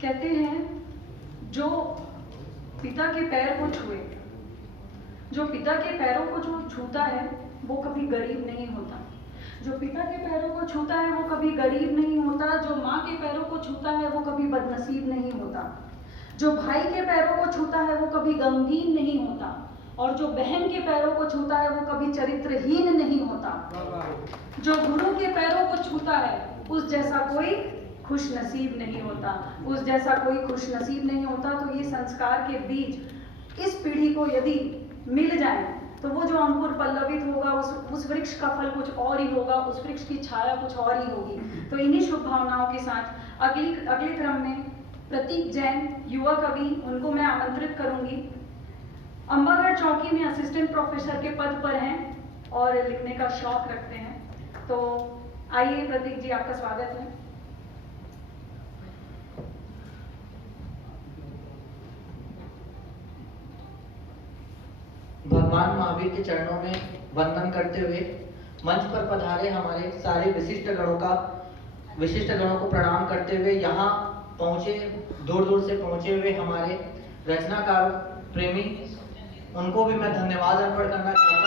कहते हैं जो पिता के पैर को छुए, जो पिता के पैरों को जो छूता है वो कभी गरीब नहीं होता। जो पिता के पैरों को छूता है वो कभी गरीब नहीं होता। जो माँ के पैरों को छूता है वो कभी बदनसीब नहीं होता। जो भाई के पैरों को छूता है वो कभी गमगीन नहीं होता। और जो बहन के पैरों को छूता है वो कभी चरित्रहीन नहीं होता। जो गुरु के पैरों को छूता है उस जैसा कोई खुश नसीब नहीं होता, उस जैसा कोई खुश नसीब नहीं होता। तो ये संस्कार के बीज इस पीढ़ी को यदि मिल जाए तो वो जो अंकुर पल्लवित होगा उस वृक्ष का फल कुछ और ही होगा, उस वृक्ष की छाया कुछ और ही होगी। तो इन्हीं शुभ भावनाओं के साथ अगले क्रम में प्रतीक जैन युवा कवि, उनको मैं आमंत्रित करूंगी। अंबागढ़ चौकी में असिस्टेंट प्रोफेसर के पद पर हैं और लिखने का शौक रखते हैं। तो आइए प्रतीक जी, आपका स्वागत है। भगवान महावीर के चरणों में वंदन करते हुए मंच पर पधारे हमारे सारे विशिष्ट गणों को प्रणाम करते हुए यहाँ पहुँचे, दूर दूर से पहुँचे हुए हमारे रचनाकार प्रेमी, उनको भी मैं धन्यवाद अर्पण करना चाहता हूँ।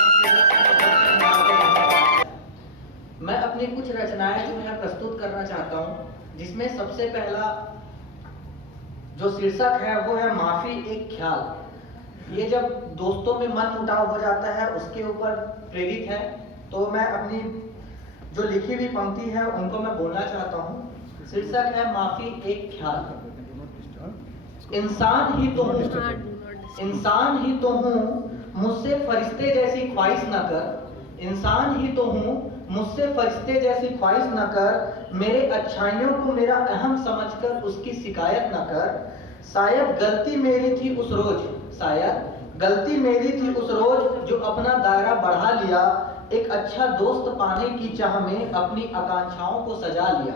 मैं अपनी कुछ रचनाएं जो है प्रस्तुत करना चाहता हूँ, जिसमें सबसे पहला जो शीर्षक है वो है माफी एक ख्याल। ये जब दोस्तों में मन मुटाव हो जाता है उसके ऊपर प्रेरित है। तो मैं अपनी जो लिखी हुई पंक्ति है उनको मैं बोलना चाहता हूँ। शीर्षक है माफी एक ख्याल। इंसान ही तो हूँ मुझसे फरिश्ते जैसी ख्वाहिश न कर। इंसान ही तो हूँ मुझसे फरिश्ते जैसी ख्वाहिश न कर। मेरे अच्छाइयों को मेरा अहम समझकर उसकी शिकायत न कर। शायद गलती मेरी थी उस रोज जो अपना दायरा बढ़ा लिया। एक अच्छा दोस्त पाने की चाह में अपनी आकांक्षाओं को सजा लिया।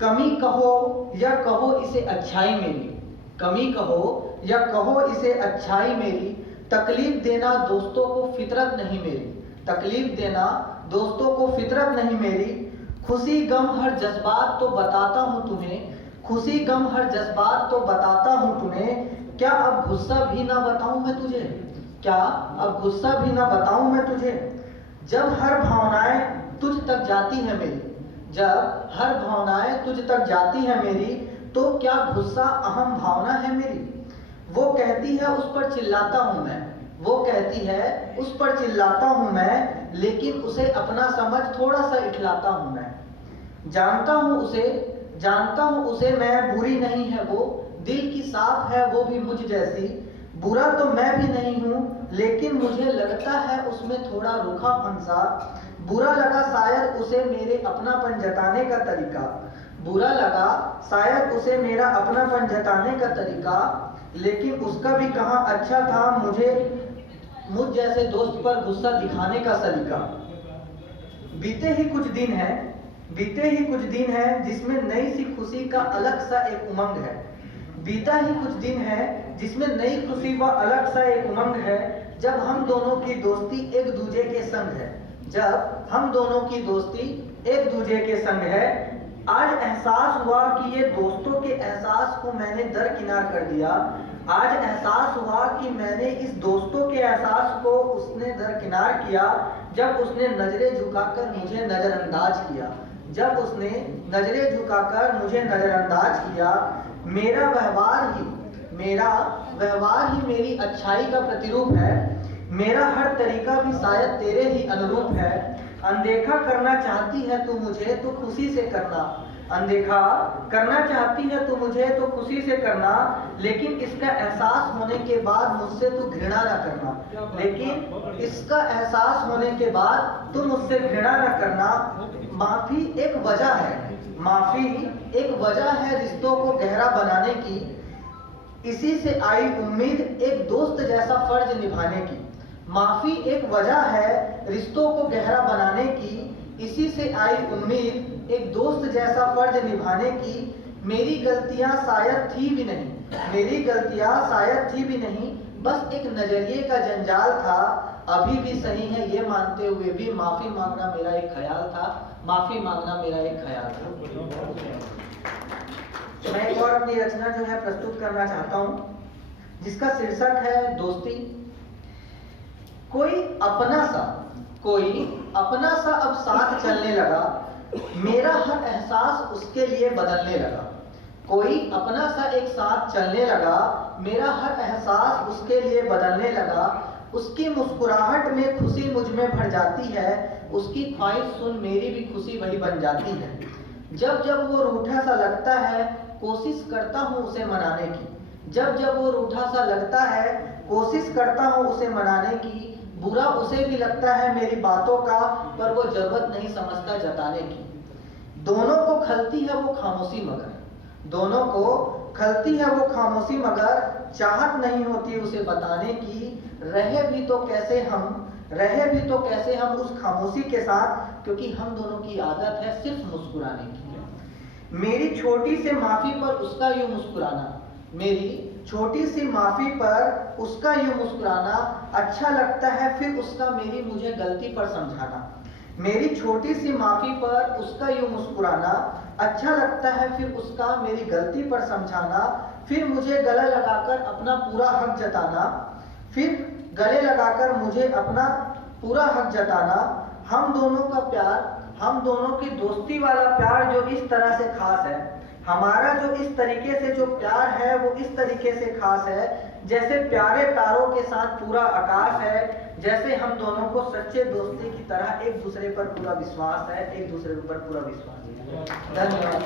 कमी कहो या कहो इसे अच्छाई मेरी, कमी कहो या कहो इसे अच्छाई मेरी। तकलीफ देना दोस्तों को फितरत नहीं मेरी, तकलीफ देना दोस्तों को फितरत नहीं मेरी। खुशी गम हर जज्बात तो बताता हूँ तुम्हें, खुशी गम हर जज्बात तो बताता हूँ तुम्हें। क्या अब गुस्सा भी ना बताऊं मैं तुझे, क्या अब गुस्सा भी ना बताऊं मैं तुझे। जब हर भावनाएं तुझ तक जाती है मेरी, जब हर भावनाएं तुझ तक जाती है मेरी, तो क्या गुस्सा अहम भावना है मेरी। वो कहती है उस पर चिल्लाता हूं मैं, वो कहती है उस पर चिल्लाता हूं मैं। लेकिन उसे अपना समझ थोड़ा सा इठलाता हूं मैं। जानता हूं उसे मैं बुरी नहीं है वो, दिल की साफ है वो भी मुझ जैसी। बुरा तो मैं भी नहीं हूँ लेकिन मुझे लगता है उसमें थोड़ा रूखापन सा। बुरा लगा शायद उसे मेरे अपनापन जताने का तरीका, बुरा लगा शायद उसे मेरा अपनापन जताने का तरीका। लेकिन उसका भी कहाँ अच्छा था मुझ जैसे दोस्त पर गुस्सा दिखाने का सलीका। बीते ही कुछ दिन है जिसमें नई सी खुशी का अलग सा एक उमंग है। बीता ही कुछ दिन है जिसमें नई खुशी व अलग सा एक उमंग है। जब हम दोनों की दोस्ती एक दूजे के संग है, जब हम दोनों की दोस्ती एक दूजे के संग है। आज एहसास हुआ कि ये दोस्तों के एहसास को मैंने दरकिनार कर दिया। आज एहसास हुआ कि मैंने इस दोस्तों के एहसास को उसने दरकिनार किया। जब उसने नजरें झुकाकर मुझे नजरअंदाज किया, जब उसने नजरें झुकाकर मुझे नजरअंदाज किया। मेरा व्यवहार ही मेरी अच्छाई का प्रतिरूप है। मेरा हर तरीका भी शायद तेरे ही अनुरूप है। अनदेखा करना चाहती है तू मुझे तो खुशी से करना, अनदेखा करना चाहती है तू मुझे तो खुशी से करना। लेकिन इसका एहसास होने के बाद मुझसे तू घृणा ना करना, लेकिन इसका एहसास होने के बाद तू मुझसे घृणा ना करना। माफी एक वजह है, माफी एक वजह है रिश्तों को गहरा बनाने की। इसी से आई उम्मीद एक दोस्त जैसा फर्ज निभाने की। माफी एक वजह है रिश्तों को गहरा बनाने की। इसी से आई उम्मीद एक दोस्त जैसा फर्ज निभाने की। मेरी गलतियां शायद थी भी नहीं, मेरी गलतियां शायद थी भी नहीं। बस एक नजरिए का जंजाल था, अभी भी सही है ये मानते हुए भी माफी मांगना मेरा एक ख्याल था, माफी मांगना मेरा एक ख्याल था। मैं एक और अपनी रचना जो है प्रस्तुत करना चाहता हूं, जिसका शीर्षक है दोस्ती। कोई अपना सा अब साथ चलने लगा, मेरा हर एहसास उसके लिए बदलने लगा। कोई अपना सा एक साथ चलने लगा, मेरा हर एहसास उसके लिए बदलने लगा। उसकी मुस्कुराहट में खुशी मुझ में भर जाती है, उसकी ख्वाहिश सुन मेरी भी खुशी वही बन जाती है। जब जब वो रूठा सा लगता है, कोशिश करता हूँ उसे मनाने की। जब जब वो रूठा सा लगता है, कोशिश करता हूँ उसे मनाने की। बुरा उसे भी लगता है मेरी बातों का, पर वो जरूरत नहीं समझता जताने की। दोनों को खलती है वो खामोशी मगर, दोनों को खलती है वो खामोशी मगर, चाहत नहीं होती उसे बताने की। रहे भी तो कैसे हम उस खामोशी के साथ, क्योंकि हम दोनों की आदत है सिर्फ मुस्कुराने की। मेरी छोटी सी माफी पर उसका यूं मुस्कुराना, मेरी छोटी सी माफी पर उसका यूं मुस्कुराना। अच्छा लगता है फिर उसका मेरी मुझे गलती पर समझाना। मेरी छोटी सी माफी पर उसका यूं मुस्कुराना। अच्छा लगता है फिर उसका मेरी गलती पर समझाना। फिर मुझे गले लगाकर अपना पूरा हक जताना। फिर गले लगाकर मुझे अपना पूरा हक जताना। हम दोनों का प्यार, हम दोनों की दोस्ती वाला प्यार जो इस तरह से खास है, हमारा जो इस तरीके से जो प्यार है वो इस तरीके से खास है, जैसे प्यारे तारों के साथ पूरा आकाश है। जैसे हम दोनों को सच्चे दोस्ती की तरह एक दूसरे पर पूरा विश्वास है, एक दूसरे पर पूरा विश्वास है। धन्यवाद।